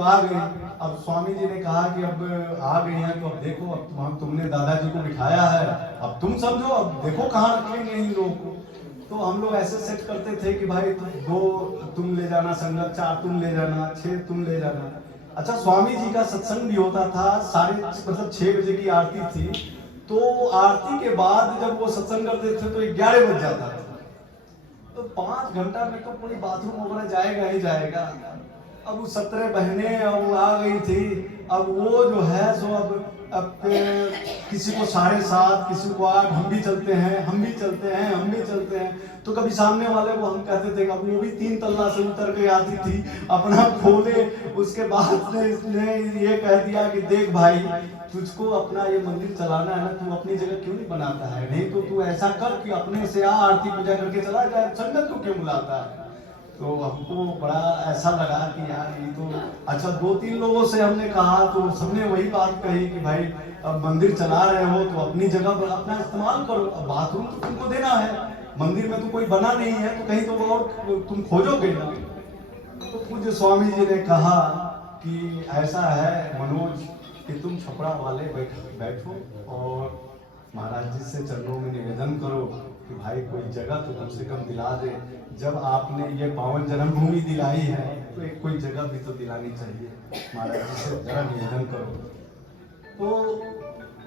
लोग आ गए। अब स्वामी जी ने कहा कि अब आ गई हैं तो अब देखो, अब तुमने दादाजी को बिठाया है, अब तुम समझो, अब देखो कहाँ रखेंगे इन लोगों को। तो हम लोग ऐसे सेट करते थे कि भाई दो तुम ले जाना संगत, 4 तुम ले जाना, 6 तुम ले जाना। अच्छा, स्वामी जी का सत्संग भी होता था 6 बजे की आरती थी, तो आरती के बाद जब वो सत्संग करते थे तो 11 बज जाता था। तो 5 घंटा में तो पूरी बाथरूम वगैरह जाएगा ही जाएगा। अब वो 17 बहनें अब आ गई थी। अब वो जो है सो अब किसी को 7:30, किसी को 8, हम भी चलते हैं, हम भी चलते हैं, हम भी चलते हैं। तो कभी सामने वाले को हम कहते थे, अब वो भी 3 तल्ला से उतर के आती थी, अपना खोले। उसके बाद इसने ये कह दिया कि देख भाई, तुझको अपना ये मंदिर चलाना है ना, तू अपनी जगह क्यों नहीं बनाता है? नहीं तो तू ऐसा कर कि अपने से आ, आरती पूजा करके चला जाए, संगत को क्यों बुलाता है? तो हमको बड़ा ऐसा लगा कि यार ये तो अच्छा। 2-3 लोगों से हमने कहा तो सबने वही बात कही कि भाई अब मंदिर चला रहे हो तो अपनी जगह पर अपना इस्तेमाल करो। अब बाथरूम तो तुमको देना है, मंदिर में तो कोई बना नहीं है, तो कहीं तो और तुम खोजोगे ना। तो पूज्य स्वामी जी ने कहा कि ऐसा है मनोज कि तुम छपरा वाले बैठो और महाराज जी से चरणों में निवेदन करो कि भाई कोई जगह तो कम से कम दिला दे। जब आपने ये पावन जन्मभूमि दिलाई है तो एक कोई जगह भी तो दिलानी चाहिए, महाराज जी से जरा निवेदन करो। तो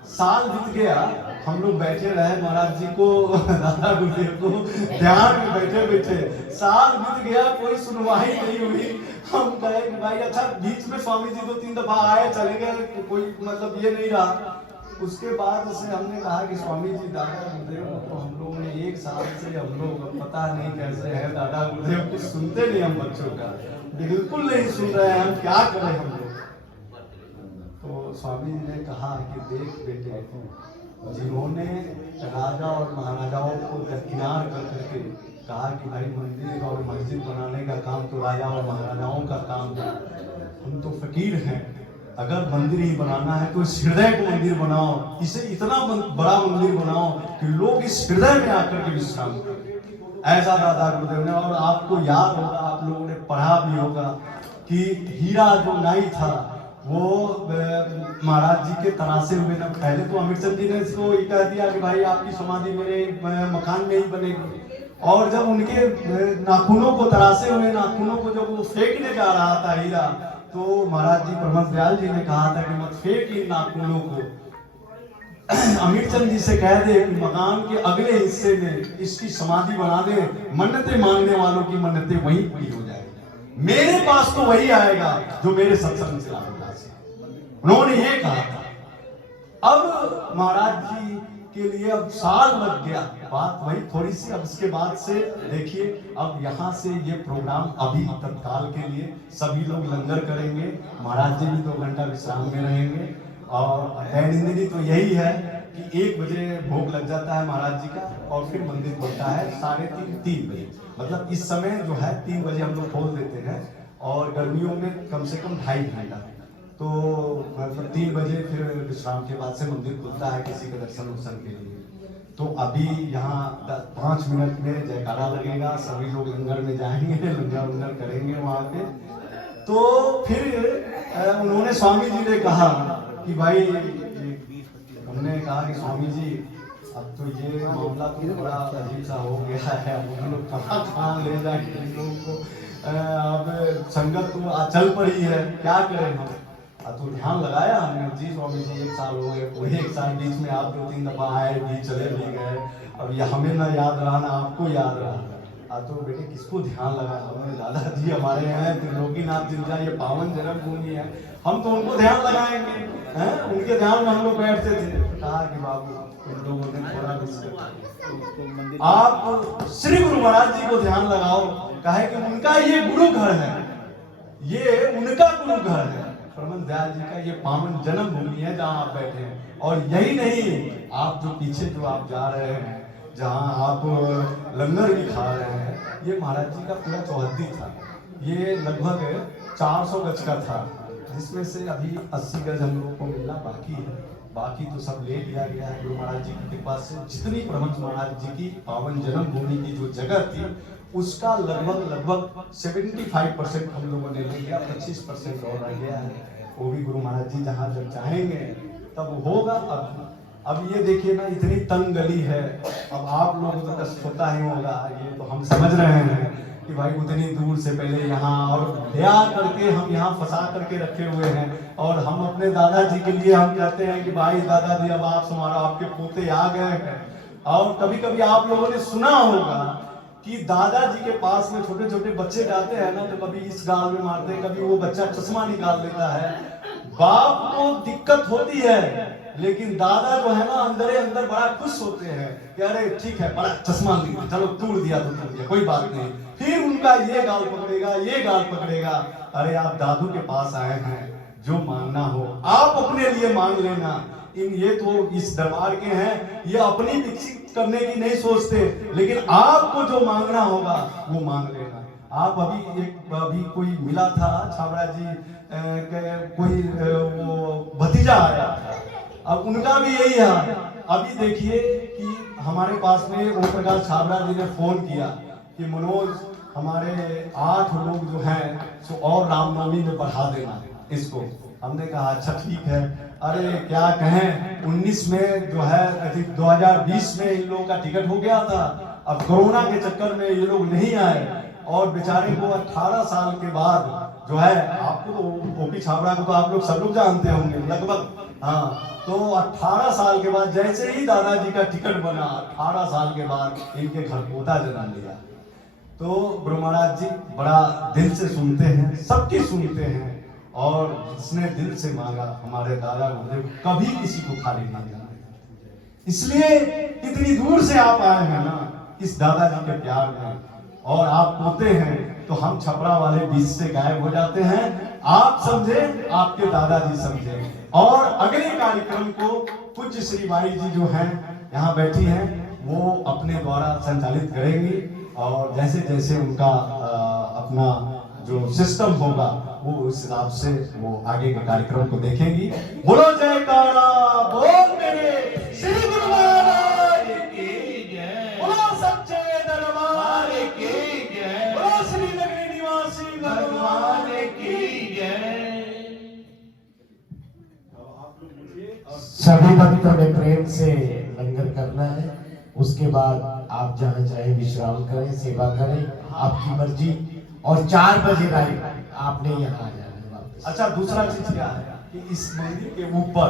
साल बीत गया, हम लोग बैठे रहे महाराज जी को, दादा गुरुदेव को ध्यान में बैठे बैठे। साल बीत गया, कोई सुनवाई नहीं हुई। हम कहे कि भाई अच्छा, बीच में स्वामी जी 2-3 दफा आए चले गए, कोई मतलब ये नहीं रहा। उसके बाद से हमने कहा कि स्वामी जी दादा गुरुदेव तो हम लोगों ने 1 साल से हम लोग पता नहीं कैसे है, दादा गुरुदेव कुछ सुनते नहीं, हम बच्चों का बिल्कुल नहीं सुन रहे हैं, हम क्या करें हम लोग। तो स्वामी जी ने कहा कि देख बेटे, जिन्होंने राजा और महाराजाओं को दरकिनार कर करके कहा कि भाई मंदिर और मस्जिद बनाने का काम तो राजा और महाराजाओं का काम है, हम तो फकीर हैं। अगर मंदिर ही बनाना है तो इस हृदय को मंदिर बनाओ, इसे इतना बड़ा मंदिर बनाओ कि लोग इस हृदय में आकर के विश्राम करें। ऐसा दादा गुरुदेव ने। और आपको याद होगा, आप लोगों ने पढ़ा भी होगा कि हीरा जो नाई था वो महाराज जी के तरासे हुए ना। पहले तो अमृतसर जी ने इसको ये कह दिया कि भाई आपकी समाधि मेरे मकान में ही बनेगी। और जब उनके नाखूनों को तरासे हुए, नाखूनों को जब वो फेंकने जा रहा था हीरा, तो महाराज जी परमहंस दयाल जी ने कहा था कि मत फेंक इन नाखूनों को, अमृतचंद जी से कह दे कि मकान के अगले हिस्से में इसकी समाधि बना दे, मन्नतें मांगने वालों की मन्नतें वहीं पूरी हो जाएगी। मेरे पास तो वही आएगा जो मेरे सत्संग से आएगा। उन्होंने ये कहा था। अब महाराज जी के लिए अब साल लग गया, बात वही थोड़ी सी। अब इसके बाद से देखिए, अब यहाँ से ये प्रोग्राम अभी तत्काल के लिए सभी लोग लंगर करेंगे, महाराज जी भी 2 घंटा विश्राम में रहेंगे। और दैनिक तो यही है कि 1 बजे भोग लग जाता है महाराज जी का, और फिर मंदिर खुलता है 3:30 बजे। मतलब इस समय जो है 3 बजे हम लोग खोल देते हैं, और गर्मियों में कम से कम 2.5 घंटा। तो मतलब 3 बजे फिर विश्राम के बाद से मंदिर खुलता है किसी के दर्शन वर्शन के लिए। तो अभी यहाँ 5 मिनट में जयकारा लगेगा, सभी लोग लंगर में जाएंगे, लंगर करेंगे वहाँ पे। तो फिर उन्होंने, स्वामी जी ने कहा कि भाई, हमने कहा कि स्वामी जी अब तो ये मामला तो बड़ा अजीब सा हो गया है, हम लोग कहाँ ले जाएंगे इन लोगों को, अब संगत तो चल पड़ी है, क्या करें हम। तो ध्यान लगाया हमने, जी स्वामी जी 1 साल हो गए, वही 1 साल बीच में आप 2-3 दफा आए भी, चले भी गए। अब ये हमें ना याद रहा ना आपको याद रहा। तो बेटे किसको ध्यान लगा, हमने दादाजी हमारे हैं त्रिलोकीनाथ जिनका ये पावन जन्मभूमि है, हम तो उनको ध्यान लगाएंगे हैं। उनके ध्यान में हम लोग बैठते थे। कहा कि बाबू इन लोगों ने थोड़ा आप श्री गुरु महाराज जी को ध्यान लगाओ, कहे कि उनका ये गुरु घर है, ये उनका गुरु घर है, परमहंस दयाल जी का ये पावन जन्मभूमि है जहाँ आप बैठे हैं। और यही नहीं, आप जो पीछे जो आप जा रहे हैं, जहाँ आप लंगर भी खा रहे हैं, ये महाराज जी का पूरा चौहद्दी था। ये लगभग 400 गज का था। जिसमें से अभी 80 गज हम लोगों को मिलना बाकी है। बाकी तो सब ले लिया गया है गुरु महाराज जी की कृपा से। जितनी परमहंस महाराज जी की पावन जन्मभूमि की जो जगह थी उसका लगभग 75% हम लोगों ने ले लिया, 25% और रह गया है। वो भी गुरु महाराज जी जहाँ तक चाहेंगे तब होगा। अब ये देखिए ना, इतनी तंग गली है। अब आप लोगों को तो कष्ट होता ही होगा, ये तो हम समझ रहे हैं कि भाई उतनी दूर से पहले यहाँ और ले करके हम यहाँ फंसा करके रखे हुए हैं। और हम अपने दादाजी के लिए हम कहते हैं कि भाई दादाजी अब आप हमारा आपके पोते आ गए हैं। और कभी कभी आप लोगों ने सुना होगा कि दादाजी के पास में छोटे छोटे बच्चे जाते हैं ना, तो कभी इस गाल में मारते हैं, कभी वो बच्चा चश्मा निकाल लेता है। बाप को दिक्कत होती है, लेकिन दादा जो है ना अंदर अंदर बड़ा खुश होते हैं कि अरे ठीक है, बड़ा चश्मा निकाल, चलो तोड़ दिया तो तोड़ दिया, कोई बात नहीं। फिर उनका ये गाल पकड़ेगा, ये गाल पकड़ेगा। अरे आप दादू के पास आए हैं, जो मांगना हो आप अपने लिए मांग लेना। ये तो इस दरबार के हैं, ये अपनी विकसित करने की नहीं सोचते, लेकिन आपको जो मांगना होगा वो मांग लेना। आप अभी कोई मिला था छाबड़ा जी कोई वो भतीजा आया था, अब उनका भी यही है। अभी देखिए कि हमारे पास में ओम प्रकाश छाबड़ा जी ने फोन किया कि मनोज हमारे 8 लोग जो हैं सो और रामनवमी में बढ़ा देना इसको। हमने कहा अच्छा ठीक है। अरे क्या कहें, 19 में जो है 2020 में इन लोगों का टिकट हो गया था। अब कोरोना के चक्कर में ये लोग नहीं आए और बेचारे को 18 साल के बाद जो है, आपको तो ओपी छाबड़ा को तो आप लोग सब लोग जानते होंगे लगभग, हाँ। तो 18 साल के बाद जैसे ही दादाजी का टिकट बना, 18 साल के बाद इनके घर पोता जना लिया। तो गुरु महाराज जी बड़ा दिल से सुनते हैं, सबकी सुनते हैं। और जिसने दिल से मांगा हमारे दादा गुरुदेव कभी किसी को खाली नहीं जाने। इसलिए इतनी दूर से आप आए हैं ना इस दादाजी के प्यार में, और आप पोते हैं तो हम छपरा वाले बीच से गायब हो जाते हैं। आप समझे, आपके दादाजी समझे। और अगले कार्यक्रम को पूज्य श्री बाई जी जो हैं यहाँ बैठी हैं, वो अपने द्वारा संचालित करेंगी। और जैसे जैसे उनका अपना जो सिस्टम होगा वो उस हिसाब से वो आगे के कार्यक्रम को देखेंगी। बोलो जयकारा बोल मेरे श्री गुरु महाराज की जय, बोलो सच्चे दरबार की जय, बोलो श्री नगरी निवासी भगवान की जय। सभी भक्तों ने प्रेम से लंगर करना है, उसके बाद आप जहाँ चाहे विश्राम करें, सेवा करें, आपकी मर्जी। और 4 बजे रात आपने यहाँ आ जाना है वापस। अच्छा, दूसरा चीज क्या है कि इस मंदिर के ऊपर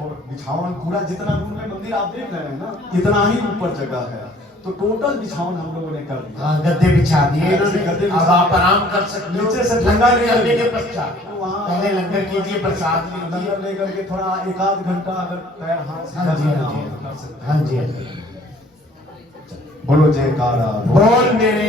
बिछावन पूरा जितना दूर में मंदिर आप देख रहे हैं ना, इतना ही ऊपर जगह है। तो टोटल बिछावन हम लोगों ने कर दिया। गद्दे बिछा दिए, अब आप आराम कर सकते हो। नीचे से ठंडा करने के पश्चात वहाँ पहले लंगर कीजिए, प्रसाद लंगर लेकर के थोड़ा 1-8 घंटा अगर पैर हाथ से हाँ जी, कर सकते हैं। हाँ जी, हाँ जी। बोलो जयकारा बोल मेरे